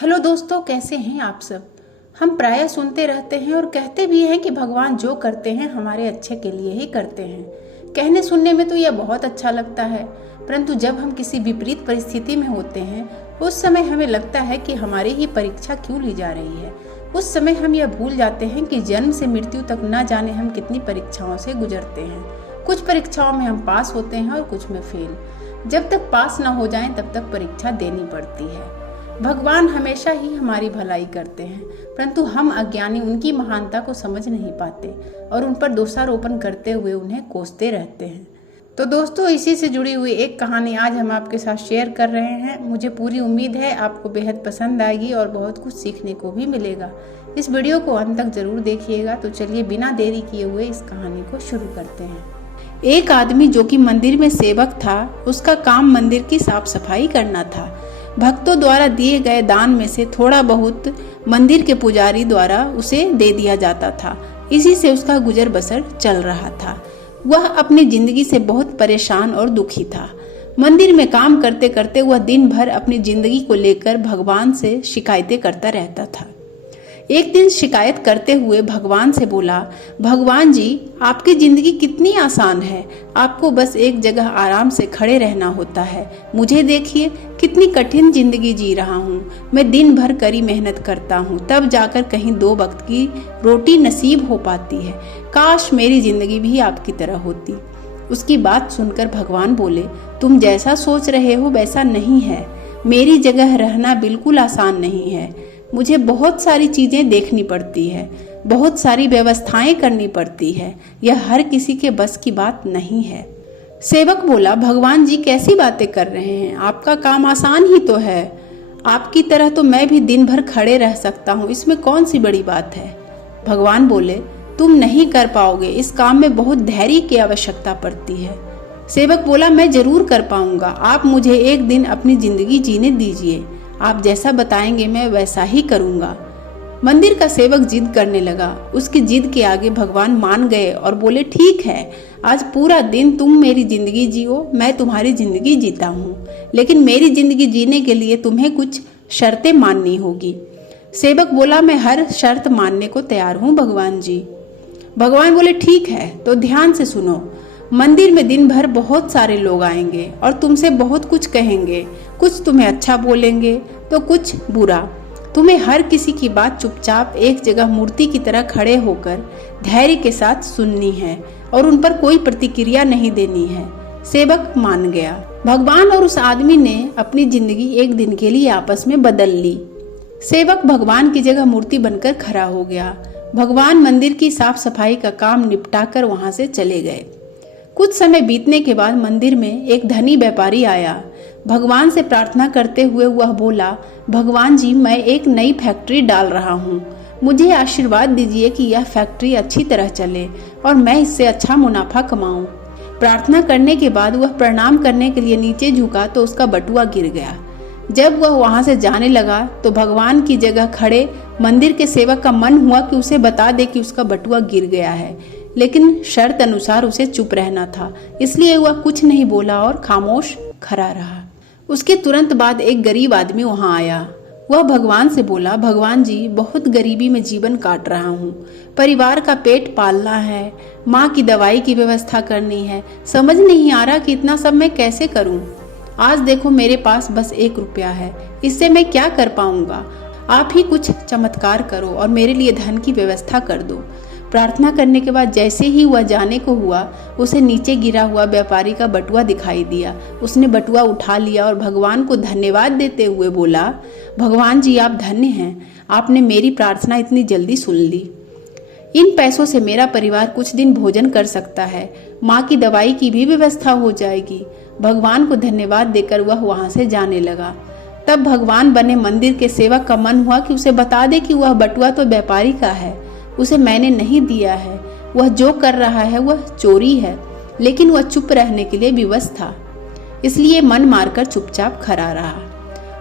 Hello दोस्तों, कैसे हैं आप सब। हम प्रायः सुनते रहते हैं और कहते भी हैं कि भगवान जो करते हैं हमारे अच्छे के लिए ही करते हैं। कहने सुनने में तो यह बहुत अच्छा लगता है, परंतु जब हम किसी विपरीत परिस्थिति में होते हैं उस समय हमें लगता है कि हमारी ही परीक्षा क्यों ली जा रही है। उस समय हम यह भूल जाते हैं कि जन्म से मृत्यु तक न जाने हम कितनी परीक्षाओं से गुजरते हैं। कुछ परीक्षाओं में हम पास होते हैं और कुछ में फेल। जब तक पास न हो जाएं तब तक परीक्षा देनी पड़ती है। भगवान हमेशा ही हमारी भलाई करते हैं, परंतु हम अज्ञानी उनकी महानता को समझ नहीं पाते और उन पर दोषारोपण करते हुए उन्हें कोसते रहते हैं। तो दोस्तों, इसी से जुड़ी हुई एक कहानी आज हम आपके साथ शेयर कर रहे हैं। मुझे पूरी उम्मीद है आपको बेहद पसंद आएगी और बहुत कुछ सीखने को भी मिलेगा। इस वीडियो को अंत तक जरूर देखिएगा। तो चलिए बिना देरी किए हुए इस कहानी को शुरू करते हैं। एक आदमी जो कि मंदिर में सेवक था, उसका काम मंदिर की साफ सफाई करना था। भक्तों द्वारा दिए गए दान में से थोड़ा बहुत मंदिर के पुजारी द्वारा उसे दे दिया जाता था। इसी से उसका गुजर बसर चल रहा था। वह अपनी जिंदगी से बहुत परेशान और दुखी था। मंदिर में काम करते करते वह दिन भर अपनी जिंदगी को लेकर भगवान से शिकायतें करता रहता था। एक दिन शिकायत करते हुए भगवान से बोला, भगवान जी, आपकी जिंदगी कितनी आसान है। आपको बस एक जगह आराम से खड़े रहना होता है। मुझे देखिए, कितनी कठिन जिंदगी जी रहा हूँ। मैं दिन भर कड़ी मेहनत करता हूँ, तब जाकर कहीं 2 वक्त की रोटी नसीब हो पाती है। काश मेरी जिंदगी भी आपकी तरह होती। उसकी बात सुनकर भगवान बोले, तुम जैसा सोच रहे हो वैसा नहीं है। मेरी जगह रहना बिल्कुल आसान नहीं है। मुझे बहुत सारी चीजें देखनी पड़ती है, बहुत सारी व्यवस्थाएं करनी पड़ती है। यह हर किसी के बस की बात नहीं है। सेवक बोला, भगवान जी कैसी बातें कर रहे हैं। आपका काम आसान ही तो है। आपकी तरह तो मैं भी दिन भर खड़े रह सकता हूँ, इसमें कौन सी बड़ी बात है। भगवान बोले, तुम नहीं कर पाओगे। इस काम में बहुत धैर्य की आवश्यकता पड़ती है। सेवक बोला, मैं जरूर कर पाऊंगा। आप मुझे एक दिन अपनी जिंदगी जीने दीजिए। आप जैसा बताएंगे मैं वैसा ही करूंगा। मंदिर का सेवक जिद करने लगा। उसकी जिद के आगे भगवान मान गए और बोले, ठीक है, आज पूरा दिन तुम मेरी जिंदगी जियो, मैं तुम्हारी जिंदगी जीता हूँ। लेकिन मेरी जिंदगी जीने के लिए तुम्हें कुछ शर्तें माननी होगी। सेवक बोला, मैं हर शर्त मानने को तैयार हूँ भगवान जी। भगवान बोले, ठीक है, तो ध्यान से सुनो। मंदिर में दिन भर बहुत सारे लोग आएंगे और तुमसे बहुत कुछ कहेंगे। कुछ तुम्हें अच्छा बोलेंगे तो कुछ बुरा। तुम्हें हर किसी की बात चुपचाप एक जगह मूर्ति की तरह खड़े होकर धैर्य के साथ सुननी है और उन पर कोई प्रतिक्रिया नहीं देनी है। सेवक मान गया। भगवान और उस आदमी ने अपनी जिंदगी एक दिन के लिए आपस में बदल ली। सेवक भगवान की जगह मूर्ति बनकर खड़ा हो गया। भगवान मंदिर की साफ सफाई का काम निपटाकर वहां से चले गए। कुछ समय बीतने के बाद मंदिर में एक धनी व्यापारी आया। भगवान से प्रार्थना करते हुए वह बोला, भगवान जी, मैं एक नई फैक्ट्री डाल रहा हूँ। मुझे आशीर्वाद दीजिए कि यह फैक्ट्री अच्छी तरह चले और मैं इससे अच्छा मुनाफा कमाऊं। प्रार्थना करने के बाद वह प्रणाम करने के लिए नीचे झुका तो उसका बटुआ गिर गया। जब वह वहां से जाने लगा तो भगवान की जगह खड़े मंदिर के सेवक का मन हुआ कि उसे बता दे कि उसका बटुआ गिर गया है, लेकिन शर्त अनुसार उसे चुप रहना था। इसलिए वह कुछ नहीं बोला और खामोश खड़ा रहा। उसके तुरंत बाद एक गरीब आदमी वहां आया। वह भगवान से बोला, भगवान जी, बहुत गरीबी में जीवन काट रहा हूँ। परिवार का पेट पालना है, माँ की दवाई की व्यवस्था करनी है। समझ नहीं आ रहा कि इतना सब मैं कैसे करूँ। आज देखो, मेरे पास बस 1 रुपया है, इससे मैं क्या कर पाऊंगा। आप ही कुछ चमत्कार करो और मेरे लिए धन की व्यवस्था कर दो। प्रार्थना करने के बाद जैसे ही वह जाने को हुआ, उसे नीचे गिरा हुआ व्यापारी का बटुआ दिखाई दिया। उसने बटुआ उठा लिया और भगवान को धन्यवाद देते हुए बोला, भगवान जी, आप धन्य हैं। आपने मेरी प्रार्थना इतनी जल्दी सुन ली। इन पैसों से मेरा परिवार कुछ दिन भोजन कर सकता है। माँ की दवाई की भी व्यवस्था हो जाएगी। भगवान को धन्यवाद देकर वह वहां से जाने लगा। तब भगवान बने मंदिर के सेवक का मन हुआ कि उसे बता दे कि वह बटुआ तो व्यापारी का है, उसे मैंने नहीं दिया है। वह जो कर रहा है वह चोरी है। लेकिन वह चुप रहने के लिए विवश था, इसलिए मन मारकर चुपचाप खड़ा रहा।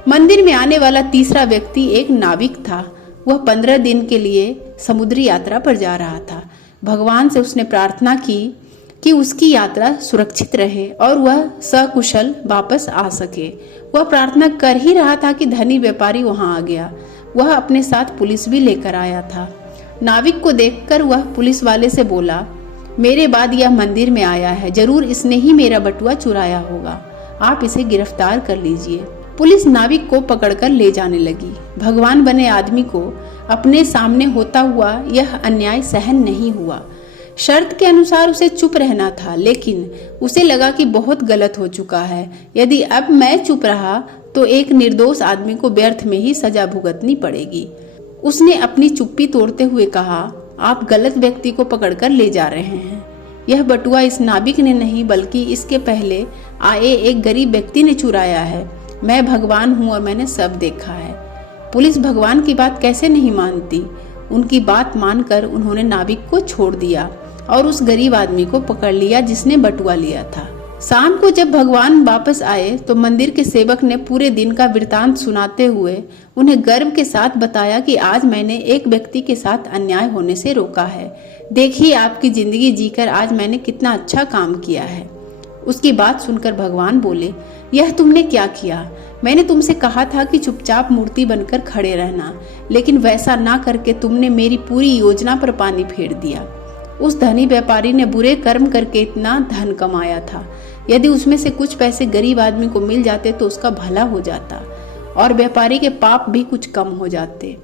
मंदिर में आने वाला तीसरा व्यक्ति एक नाविक था। वह 15 दिन के लिए समुद्री यात्रा पर जा रहा था। भगवान से उसने प्रार्थना की कि उसकी यात्रा सुरक्षित रहे और वह सकुशल वापस आ सके। वह प्रार्थना कर ही रहा था कि धनी व्यापारी वहां आ गया। वह अपने साथ पुलिस भी लेकर आया था। नाविक को देखकर वह पुलिस वाले से बोला, मेरे बाद यह मंदिर में आया है, जरूर इसने ही मेरा बटुआ चुराया होगा, आप इसे गिरफ्तार कर लीजिए। पुलिस नाविक को पकड़कर ले जाने लगी। भगवान बने आदमी को अपने सामने होता हुआ यह अन्याय सहन नहीं हुआ। शर्त के अनुसार उसे चुप रहना था, लेकिन उसे लगा कि बहुत गलत हो चुका है। यदि अब मैं चुप रहा तो एक निर्दोष आदमी को व्यर्थ में ही सजा भुगतनी पड़ेगी। उसने अपनी चुप्पी तोड़ते हुए कहा, आप गलत व्यक्ति को पकड़कर ले जा रहे हैं। यह बटुआ इस नाविक ने नहीं बल्कि इसके पहले आए एक गरीब व्यक्ति ने चुराया है। मैं भगवान हूँ और मैंने सब देखा है। पुलिस भगवान की बात कैसे नहीं मानती। उनकी बात मानकर उन्होंने नाविक को छोड़ दिया और उस गरीब आदमी को पकड़ लिया जिसने बटुआ लिया था। शाम को जब भगवान वापस आए तो मंदिर के सेवक ने पूरे दिन का वृतांत सुनाते हुए उन्हें गर्व के साथ बताया कि आज मैंने एक व्यक्ति के साथ अन्याय होने से रोका है। देखिए आपकी जिंदगी जीकर आज मैंने कितना अच्छा काम किया है। उसकी बात सुनकर भगवान बोले, यह तुमने क्या किया? मैंने तुमसे कहा था कि चुपचाप मूर्ति बनकर खड़े रहना, लेकिन वैसा ना करके तुमने मेरी पूरी योजना पर पानी फेर दिया। उस धनी व्यापारी ने बुरे कर्म करके इतना धन कमाया था। यदि उसमें से कुछ पैसे गरीब आदमी को मिल जाते तो उसका भला हो जाता और व्यापारी के पाप भी कुछ कम हो जाते।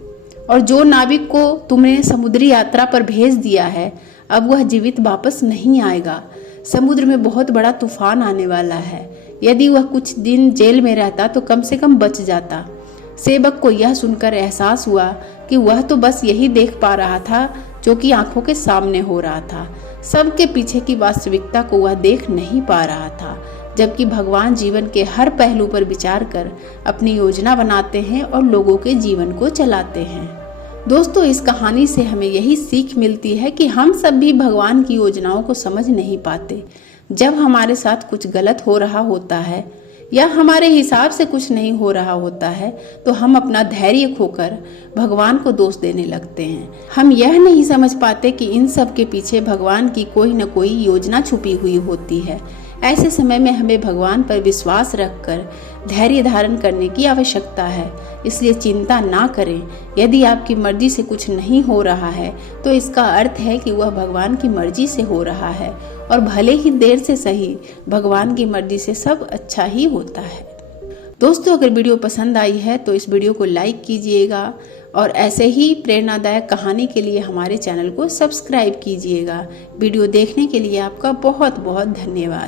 और जो नाविक को तुमने समुद्री यात्रा पर भेज दिया है, अब वह जीवित वापस नहीं आएगा। समुद्र में बहुत बड़ा तूफान आने वाला है। यदि वह कुछ दिन जेल में रहता तो कम से कम बच जाता। सेवक को यह सुनकर एहसास हुआ कि वह तो बस यही देख पा रहा था जो कि आंखों के सामने हो रहा था। सबके पीछे की वास्तविकता को वह देख नहीं पा रहा था, जबकि भगवान जीवन के हर पहलू पर विचार कर अपनी योजना बनाते हैं और लोगों के जीवन को चलाते हैं। दोस्तों, इस कहानी से हमें यही सीख मिलती है कि हम सब भी भगवान की योजनाओं को समझ नहीं पाते। जब हमारे साथ कुछ गलत हो रहा होता है या हमारे हिसाब से कुछ नहीं हो रहा होता है तो हम अपना धैर्य खोकर भगवान को दोष देने लगते हैं। हम यह नहीं समझ पाते कि इन सब के पीछे भगवान की कोई न कोई योजना छुपी हुई होती है। ऐसे समय में हमें भगवान पर विश्वास रखकर धैर्य धारण करने की आवश्यकता है। इसलिए चिंता ना करें। यदि आपकी मर्जी से कुछ नहीं हो रहा है तो इसका अर्थ है कि वह भगवान की मर्जी से हो रहा है, और भले ही देर से सही भगवान की मर्जी से सब अच्छा ही होता है। दोस्तों, अगर वीडियो पसंद आई है तो इस वीडियो को लाइक कीजिएगा और ऐसे ही प्रेरणादायक कहानी के लिए हमारे चैनल को सब्सक्राइब कीजिएगा। वीडियो देखने के लिए आपका बहुत बहुत धन्यवाद।